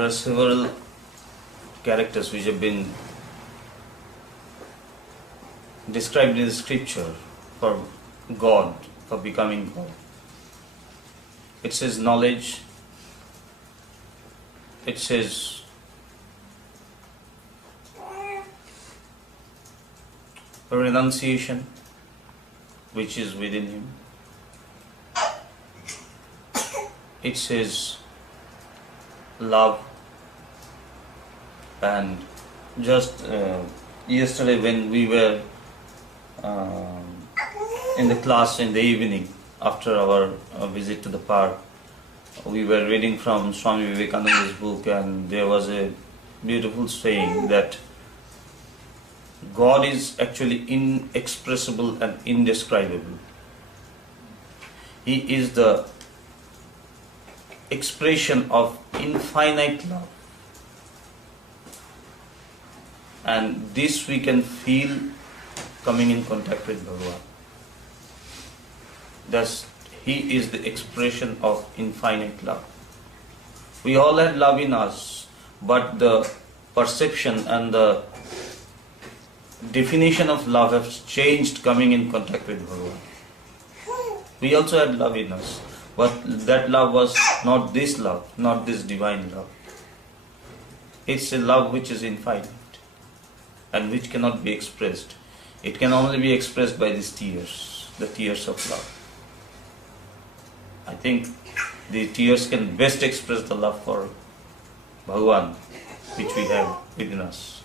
There are several characters which have been described in the scripture for God, for becoming God. It says knowledge, it says renunciation, which is within him. It says love. And just yesterday when we were in the class in the evening after our visit to the park, we were reading from Swami Vivekananda's book, and there was a beautiful saying that God is actually inexpressible and indescribable. He is the expression of infinite love. And this we can feel coming in contact with Bhagavan. Thus, He is the expression of infinite love. We all had love in us, but the perception and the definition of love has changed coming in contact with Bhagavan. We also had love in us, but that love was not this love, not this divine love. It's a love which is infinite and which cannot be expressed. It can only be expressed by these tears, the tears of love. I think the tears can best express the love for Bhagavan which we have within us.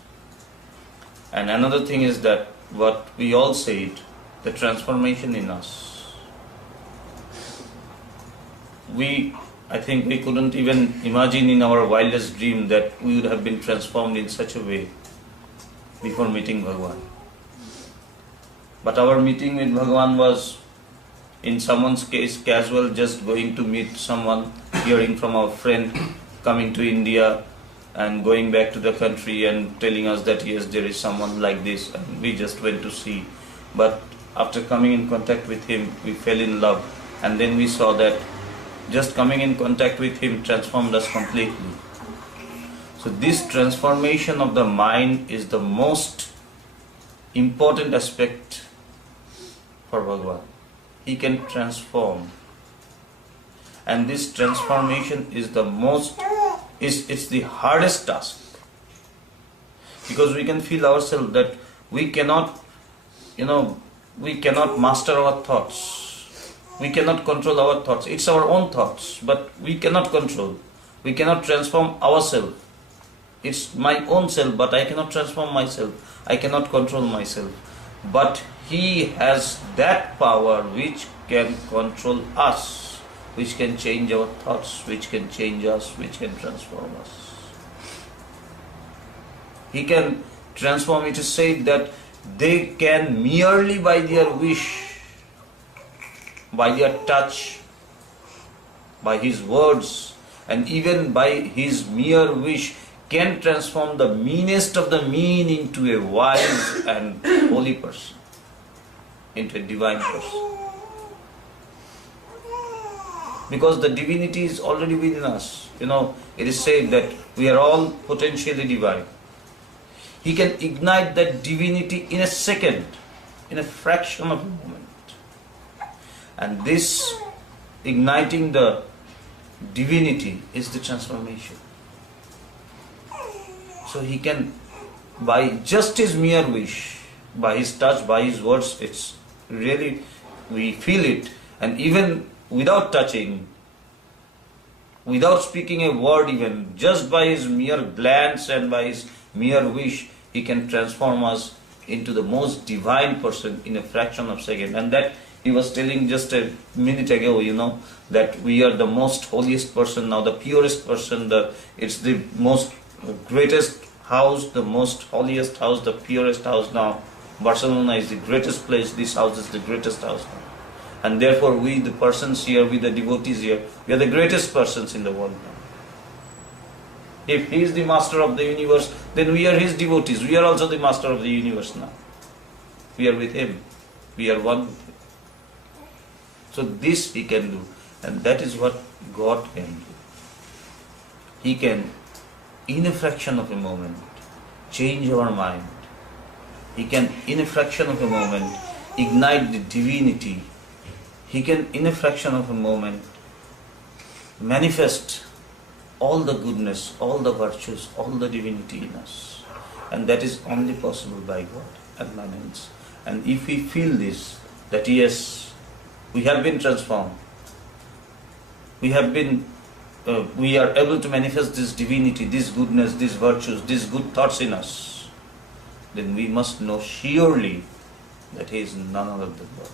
And another thing is that what we all said, the transformation in us. I think we couldn't even imagine in our wildest dream that we would have been transformed in such a way before meeting Bhagavan. But our meeting with Bhagavan was, in someone's case, casual, just going to meet someone, hearing from our friend, coming to India and going back to the country and telling us that yes, there is someone like this, and we just went to see. But after coming in contact with him, we fell in love, and then we saw that just coming in contact with him transformed us completely. So this transformation of the mind is the most important aspect for Bhagavan. He can transform. And this transformation is it's the hardest task. Because we can feel ourselves that we cannot master our thoughts. We cannot control our thoughts. It's our own thoughts, but we cannot control. We cannot transform ourselves. It's my own self, but I cannot transform myself. I cannot control myself. But He has that power which can control us, which can change our thoughts, which can change us, which can transform us. He can transform. It is said that they can merely by their wish, by their touch, by His words, and even by His mere wish, can transform the meanest of the mean into a wise and holy person, into a divine person. Because the divinity is already within us. It is said that we are all potentially divine. He can ignite that divinity in a second, in a fraction of a moment. And this igniting the divinity is the transformation. So He can, by just His mere wish, by His touch, by His words, it's really, we feel it. And even without touching, without speaking a word even, just by His mere glance and by His mere wish, He can transform us into the most divine person in a fraction of a second. And that He was telling just a minute ago, that we are the most holiest person now, the purest person, it's the most greatest house, the most holiest house, the purest house now. Barcelona is the greatest place, this house is the greatest house now. And therefore we, the persons here, we the devotees here, we are the greatest persons in the world now. If He is the master of the universe, then we are His devotees. We are also the master of the universe now. We are with Him. We are one with Him. So this He can do. And that is what God can do. He can in a fraction of a moment, change our mind. He can, in a fraction of a moment, ignite the divinity. He can, in a fraction of a moment, manifest all the goodness, all the virtues, all the divinity in us. And that is only possible by God and man ends. And if we feel this, that yes, we have been transformed, we are able to manifest this divinity, this goodness, these virtues, these good thoughts in us, then we must know surely that He is none other than God.